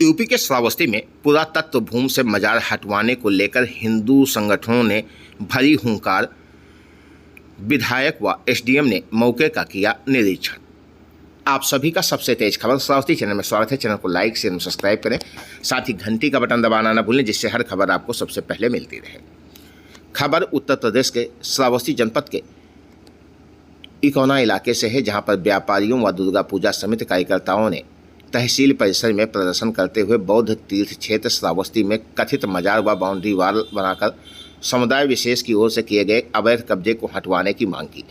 UP के श्रावस्ती में पुरातत्व भूमि से मजार हटवाने को लेकर हिंदू संगठनों ने भरी हुंकार। विधायक व एसडीएम ने मौके का किया निरीक्षण। आप सभी का सबसे तेज खबर श्रावस्ती चैनल में स्वागत है। चैनल को लाइक शेयर और सब्सक्राइब करें, साथ ही घंटी का बटन दबाना न भूलें, जिससे हर खबर आपको सबसे पहले मिलती रहे। खबर उत्तर प्रदेश के श्रावस्ती जनपद के इकोना इलाके से है, जहां पर व्यापारियों व दुर्गा पूजा समिति कार्यकर्ताओं ने तहसील परिसर में प्रदर्शन करते हुए बौद्ध तीर्थ क्षेत्र श्रावस्ती में कथित मजार व बाउंड्री वाल बनाकर समुदाय विशेष की ओर से किए गए अवैध कब्जे को हटवाने की मांग की।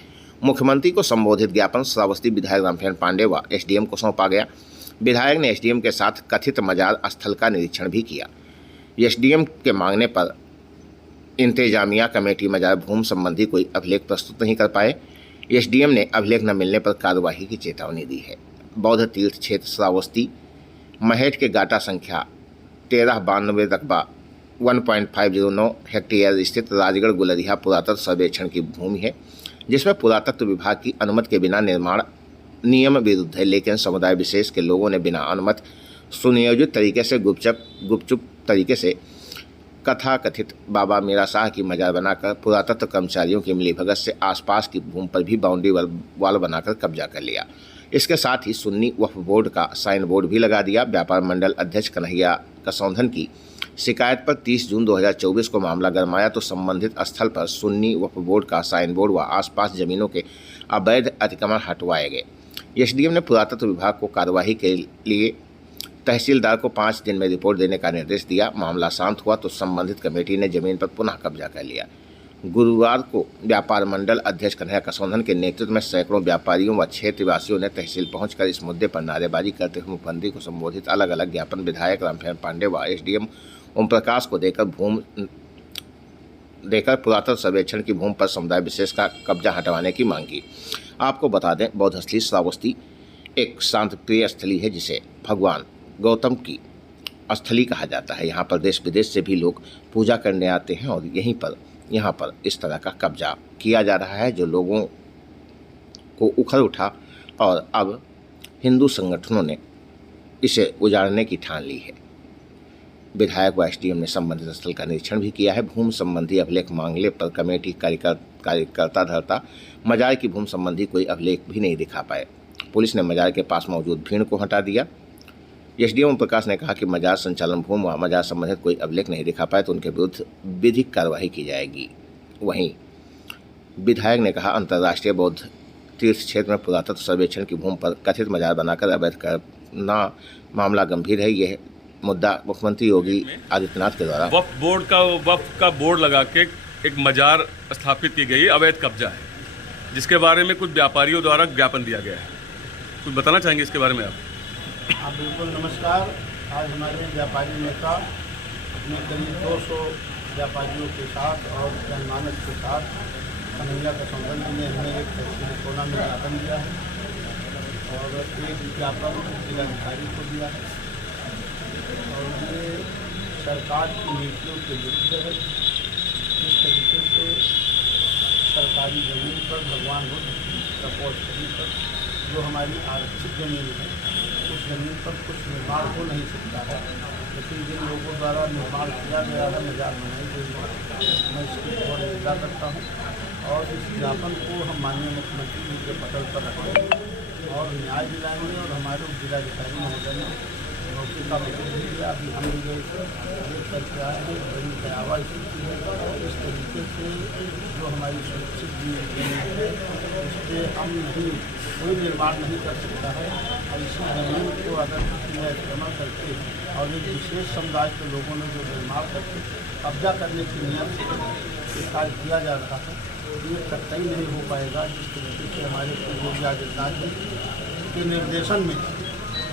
मुख्यमंत्री को संबोधित ज्ञापन श्रावस्ती विधायक रामफेन पांडे व एसडीएम को सौंपा गया। विधायक ने एसडीएम के साथ कथित मजार स्थल का निरीक्षण भी किया। एसडीएम के मांगने पर इंतजामिया कमेटी मजार भूमि संबंधी कोई अभिलेख प्रस्तुत नहीं कर पाए। एसडीएम ने अभिलेख न मिलने पर कार्यवाही की चेतावनी दी है। बौद्ध तीर्थ क्षेत्र श्रावस्ती महेट के गाटा संख्या 1392 रकबा 1.509 हेक्टेयर स्थित राजगढ़ गुलरिया पुरातत्व सर्वेक्षण की भूमि है, जिसमें पुरातत्व विभाग की अनुमति के बिना निर्माण नियम विरुद्ध है। लेकिन समुदाय विशेष के लोगों ने बिना अनुमति सुनियोजित तरीके से गुपचुप तरीके से कथा कथित बाबा मीरा शाह की मजार बनाकर पुरातत्व कर्मचारियों की मिलीभगत से आसपास की भूमि पर भी बाउंड्री वाल बनाकर कब्जा कर लिया। इसके साथ ही सुन्नी वक्फ बोर्ड का साइन बोर्ड भी लगा दिया। व्यापार मंडल अध्यक्ष कन्हैया कसौंधन की शिकायत पर 30 जून 2024 को मामला गरमाया तो संबंधित स्थल पर सुन्नी वक्फ बोर्ड का साइन बोर्ड व आसपास जमीनों के अवैध अतिक्रमण हटवाए गए। एसडीएम ने पुरातत्व विभाग को कार्यवाही के लिए तहसीलदार को 5 दिन में रिपोर्ट देने का निर्देश दिया। मामला शांत हुआ तो संबंधित कमेटी ने जमीन पर पुनः कब्जा कर लिया। गुरुवार को व्यापार मंडल अध्यक्ष कन्हैया कसौंधन के नेतृत्व में सैकड़ों व्यापारियों व क्षेत्रवासियों ने तहसील पहुंचकर इस मुद्दे पर नारेबाजी करते हुए मुख्यमंत्री को संबोधित अलग अलग ज्ञापन विधायक रामफेन पांडे व एसडीएम ओम प्रकाश को देकर पुरातत्व सर्वेक्षण की भूमि पर समुदाय विशेष का कब्जा हटवाने की मांग की। आपको बता दें, बौद्ध स्थली श्रावस्ती एक शांत प्रिय स्थली है, जिसे भगवान गौतम की स्थली कहा जाता है। यहाँ पर देश विदेश से भी लोग पूजा करने आते हैं और यहाँ पर इस तरह का कब्जा किया जा रहा है, जो लोगों को उखड़ उठा और अब हिंदू संगठनों ने इसे उजाड़ने की ठान ली है। विधायक व एसडीएम ने संबंधित स्थल का निरीक्षण भी किया है। भूमि संबंधी अभिलेख मांगने पर कमेटी कार्यकर्ता धरता मजार की भूमि संबंधी कोई अभिलेख भी नहीं दिखा पाए। पुलिस ने मजार के पास मौजूद भीड़ को हटा दिया। एसडीएम प्रकाश ने कहा कि मजार संचालन भूमि व मजार संबंधित कोई अभिलेख नहीं दिखा पाए तो उनके विरुद्ध विधिक कार्रवाई की जाएगी। वहीं विधायक ने कहा, अंतर्राष्ट्रीय बौद्ध तीर्थ क्षेत्र में पुरातत्व सर्वेक्षण की भूमि पर कथित मजार बनाकर अवैध करना मामला गंभीर है। यह मुद्दा मुख्यमंत्री योगी आदित्यनाथ के द्वारा वक्फ का बोर्ड लगा के एक मजार स्थापित की गई अवैध कब्जा है, जिसके बारे में कुछ व्यापारियों द्वारा ज्ञापन दिया गया है। कुछ बताना चाहेंगे इसके बारे में आप? हाँ बिल्कुल, नमस्कार। आज हमारे व्यापारी नेता अपने करीब 200 व्यापारियों के साथ और जनमानस के साथ कन्हैया कसौंधन जी ने हमें एक तहसील कोना में ज्ञापन दिया है और एक ज्ञापन जिलाधिकारी को दिया है और ये सरकार की नीतियों के विरुद्ध है। जिस तरीके से सरकारी ज़मीन पर भगवान बुद्ध की तपोस्थली पर जो हमारी आरक्षित ज़मीन है, उस ज़मीन पर कुछ निर्माण हो नहीं सकता है, लेकिन जिन लोगों द्वारा निर्माण किया गया है, मजार बनाई गई है, मैं इसकी और निंदा करता हूँ और इस ज्ञापन को हम माननीय मुख्यमंत्री जी के पटल पर रखेंगे और न्याय दिलाएंगे। और हमारे जिलाधिकारी महोदय ने मौके का विरोध भी किया। अभी हम भी गए करके आए हैं। बड़ी भयावह स्थिति है। इस तरीके से जो हमारी सुरक्षित जमीन है, उस पर हम नहीं कोई निर्माण नहीं कर सकता है और इसी ज़मीन को अगर किसी ने अतिक्रमण करके और एक विशेष समुदाय के लोगों ने जो निर्माण करके कब्जा करने की नियत से कार्य किया जा रहा है, ये कतई नहीं हो पाएगा। जिस तरीके से हमारे योगी आदित्यनाथ जी के निर्देशन में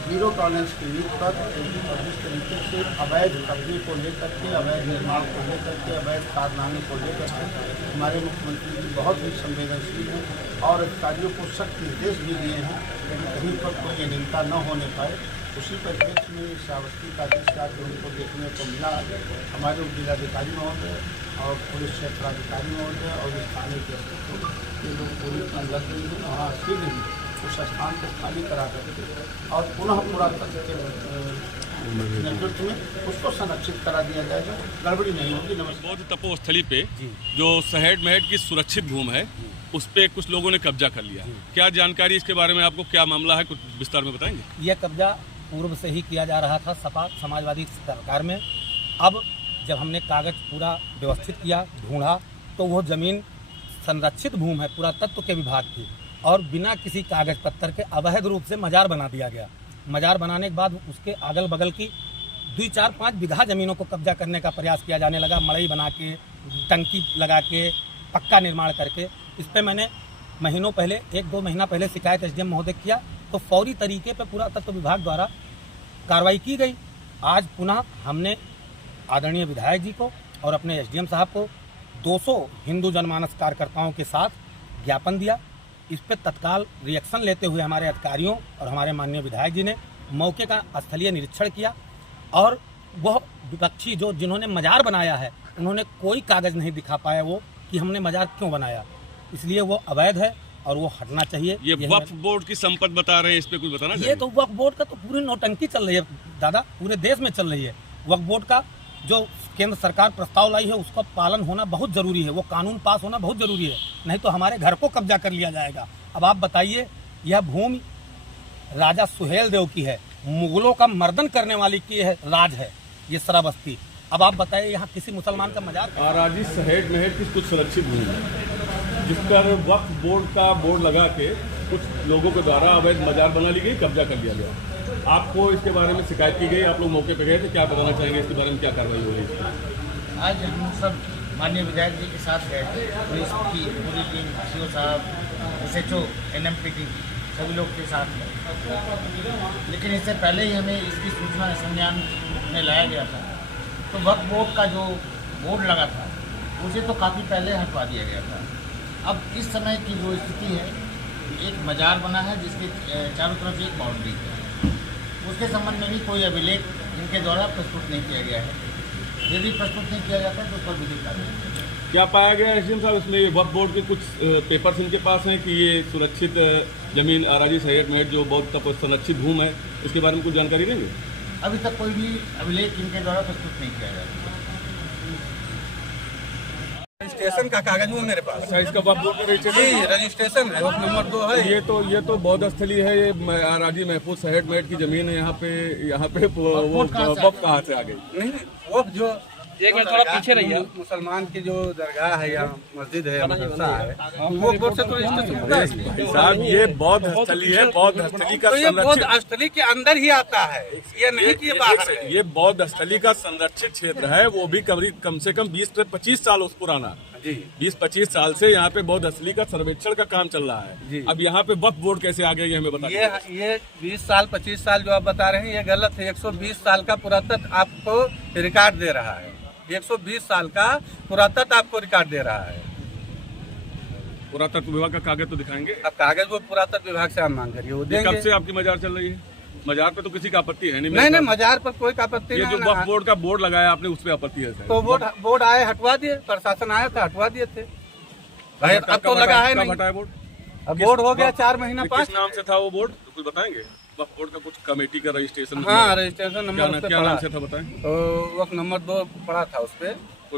जीरो टॉलरेंस की नीति पर और जिस तरीके से अवैध कब्जे को लेकर के, अवैध निर्माण को लेकर के, अवैध कारनामे को लेकर के हमारे मुख्यमंत्री जी बहुत ही संवेदनशील हैं और अधिकारियों को सख्त निर्देश भी दिए हैं, लेकिन कहीं पर कोई अनियमितता न होने पाए। उसी परिप्रेक्ष्य में श्रावस्ती का दृश्य उनको देखने को मिला। हमारे जिलाधिकारी महोदय और पुलिस क्षेत्राधिकारी महोदय और स्थानीय के लोग पूरी लग गई हैं। वहाँ शीघ्र ही उस स्थान को खाली करा करके और पुनः पुरातत्व के नेतृत्व में उसको संरक्षित करा दिया जाएगा, गड़बड़ी नहीं होगी। नमस्कार। बौद्ध तपोस्थली पे जो सहट महट की सुरक्षित भूमि है उस पे कुछ लोगों ने कब्जा कर लिया। क्या जानकारी इसके बारे में आपको, क्या मामला है, कुछ विस्तार में बताएंगे? यह कब्जा पूर्व से ही किया जा रहा था सपा समाजवादी सरकार में। अब जब हमने कागज पूरा व्यवस्थित किया, ढूंढा, तो वो ज़मीन संरक्षित भूमि है पुरातत्व के विभाग की, और बिना किसी कागज पत्तर के अवैध रूप से मजार बना दिया गया। मजार बनाने के बाद उसके अगल बगल की 2, 4, 5 बीघा ज़मीनों को कब्जा करने का प्रयास किया जाने लगा, मड़ई बना के, टंकी लगा के, पक्का निर्माण करके। इस पर मैंने महीनों पहले, 1-2 महीना पहले शिकायत एसडीएम महोदय किया, तो फौरी तरीके पर पुरातत्व विभाग द्वारा कार्रवाई की गई। आज पुनः हमने आदरणीय विधायक जी को और अपने एसडीएम साहब को 200 हिंदू जनमानस कार्यकर्ताओं के साथ ज्ञापन दिया। इस पर तत्काल रिएक्शन लेते हुए हमारे अधिकारियों और हमारे माननीय विधायक जी ने मौके का स्थलीय निरीक्षण किया, और वह विपक्षी जिन्होंने मजार बनाया है उन्होंने कोई कागज नहीं दिखा पाया वो कि हमने मजार क्यों बनाया, इसलिए वो अवैध है और वो हटना चाहिए। ये वक्फ बोर्ड की संपत्ति बता रहे हैं, इस पे कुछ बताना चाहिए। ये तो वक्फ बोर्ड का तो पूरी नौटंकी चल रही है दादा, पूरे देश में चल रही है। वक्फ बोर्ड का जो केंद्र सरकार प्रस्ताव लाई है उसका पालन होना बहुत जरूरी है, वो कानून पास होना बहुत जरूरी है, नहीं तो हमारे घर को कब्जा कर लिया जाएगा। अब आप बताइए, यह भूमि राजा सुहेल देव की है, मुगलों का मर्दन करने वाली की है, राज है ये श्रावस्ती। अब आप बताइए यहाँ किसी मुसलमान का मजाक। आराजी सहट महट की कुछ सुरक्षित भूमि है जिस पर वक्फ बोर्ड का बोर्ड लगा के कुछ लोगों के द्वारा अवैध मजार बना ली गई, कब्जा कर लिया गया। आपको इसके बारे में शिकायत की गई, आप लोग मौके पे गए थे, क्या बताना चाहेंगे इसके बारे में, क्या कार्रवाई हो रही है? आज हम सब माननीय विधायक जी के साथ गए थे, पुलिस की पूरी टीम, सीओ साहब, SHO, NMPT सभी लोग के साथ में। लेकिन इससे पहले ही हमें इसकी सूचना संज्ञान में लाया गया था, तो वक्फ बोर्ड का जो बोर्ड लगा था उसे तो काफ़ी पहले हटवा दिया गया था। अब इस समय की जो स्थिति है, एक मजार बना है जिसके चारों तरफ एक बाउंड्री है, उसके संबंध में भी कोई अभिलेख इनके द्वारा प्रस्तुत नहीं किया गया है। यदि प्रस्तुत नहीं किया जाता है तो उस पर विधिक कार्रवाई। क्या पाया गया एसडीएम साहब इसमें? वक्फ बोर्ड के कुछ पेपर्स इनके पास हैं कि ये सुरक्षित जमीन आराजी सहट महट जो बहुत संरक्षित भूमि है, इसके बारे में कुछ जानकारी देंगे? अभी तक कोई भी अभिलेख इनके द्वारा प्रस्तुत नहीं किया गया। रजिस्ट्रेशन का कागज वो मेरे पास। अच्छा, इसका वक्फ बोर्ड का रजिस्ट्रेशन है, वक्फ नंबर 2 है। ये तो बौद्ध स्थली है, ये आराजी महफूज सहट महट की जमीन है। यहाँ पे वो वक्फ कहाँ से आ गई? नहीं, वक्फ जो एक मिनट थोड़ा पीछे रहिए, मुसलमान की जो दरगाह है या मस्जिद है या मदरसा है, वो बोर्ड से तो रजिस्ट्रेशन होता है साहब। ये बौद्ध स्थली है, बौद्ध स्थली का तो ये बौद्ध स्थली के अंदर ही आता है, ये नहीं कि ये बाहर है। ये बौद्ध स्थली का संरक्षित क्षेत्र है, वो भी कम से कम 20 से 25 साल पुराना जी। 20-25 साल से यहाँ पे बौद्ध स्थली का सर्वेक्षण का काम चल रहा है जी। अब यहाँ पे वक्फ बोर्ड कैसे आ गया ये हमें बताइए। ये 20 साल 25 साल जो आप बता रहे हैं ये गलत है। 120 साल का पुरातत्व आपको रिकॉर्ड दे रहा है, 120 साल का पुरातत्व आपको रिकॉर्ड दे रहा है। पुरातत्व विभाग का कागज तो दिखाएंगे? अब कागज वो पुरातत्व विभाग से आप मांग करिए, वो देंगे। कब से आपकी मजार चल रही है? मजार पे तो किसी का आपत्ति है नहीं? नहीं, मजार पर कोई आपत्ति नहीं। ये जो वक्फ बोर्ड का बोर्ड लगाया आपने उस पर आपत्ति है? तो बोर्ड आए हटवा दिए, प्रशासन आया था हटवा दिए थे भाई। अब तो लगा है नहीं, हटाया बोर्ड? अब बोर्ड हो गया 4 महीना 5। किस नाम से था वो बोर्ड, कुछ बताएंगे? वक्फ बोर्ड का कुछ कमेटी का रजिस्ट्रेशन? हाँ, रजिस्ट्रेशन नंबर क्या नाम से था बताएं? वक्फ नंबर 2 पड़ा था उस पे।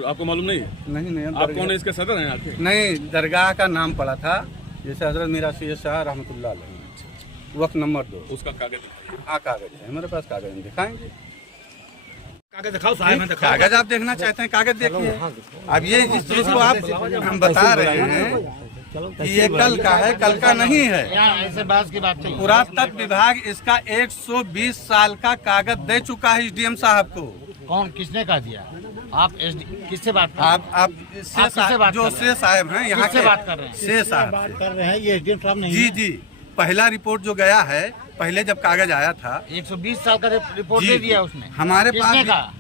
आपको मालूम नहीं है? नहीं, आप कौन है इसके सदर हैं आके? नहीं, दरगाह का नाम पड़ा था, जैसे हजरत मीरा शाह रहमतुल्लाह अलैह, वक्फ नंबर 2। उसका कागज दिखाइए। हाँ, कागज है मेरे पास, कागज हम दिखाएंगे। कागज दिखाओ साहब। कागज आप देखना चाहते हैं, कागज देखिए। अब ये जिस चीज को आप हम बता रहे हैं कि ये कल का है, कल का नहीं है। ऐसे बात की बात नहीं। पुरातत्व विभाग इसका 120 साल का कागज दे चुका है एसडीएम साहब को। कौन, किसने कहा दिया? आप किससे बात कर रहे हैं? आप जो से साहब हैं यहाँ से बात कर रहे हैं? से साहब कर रहे हैं, ये एसडीएम साहब नहीं। जी, पहला रिपोर्ट जो गया है, पहले जब कागज आया था 120 साल का रिपोर्ट दे दिया उसने। हमारे किसने पास कहा?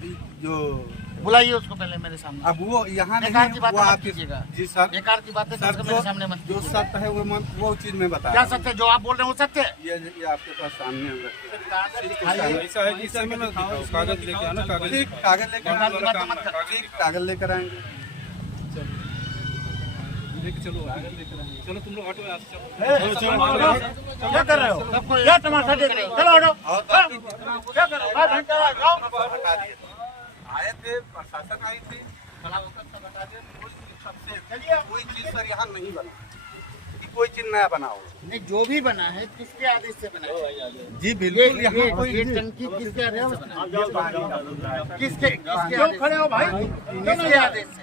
जो बुलाइए उसको पहले मेरे सामने। अब वो यहाँ बेकार की नहीं, बात वो मत आप कीजिएगा। जी सर, बेकार की बातें सर मेरे सामने मत जो कीजिए। सत्य है वो चीज में बता। क्या सत्य? जो आप बोल रहे हैं वो सत्य है? ये आपके पास सामने हम रखते हैं। ऐसा है कि समय में कागज लेके आना, ठीक, कागज लेकर बेकार की बातें मत करो। ठीक, कागज लेकर आएंगे। क्या कर रहे हो? क्या तमाशा देख रहे हो? चलो हटो। क्या कर रहे हो? आए थे, प्रशासन आई थी, कोई चीज सर यहाँ नहीं बना, कोई चीज नया बना हो। नहीं, जो भी बना है किसके आदेश से बना है? जी बिल्कुल, यहाँ कोई ये टंकी किसके आदेश से बना है? किसके क्यों खड़े हो भाई? किसके आदेश से?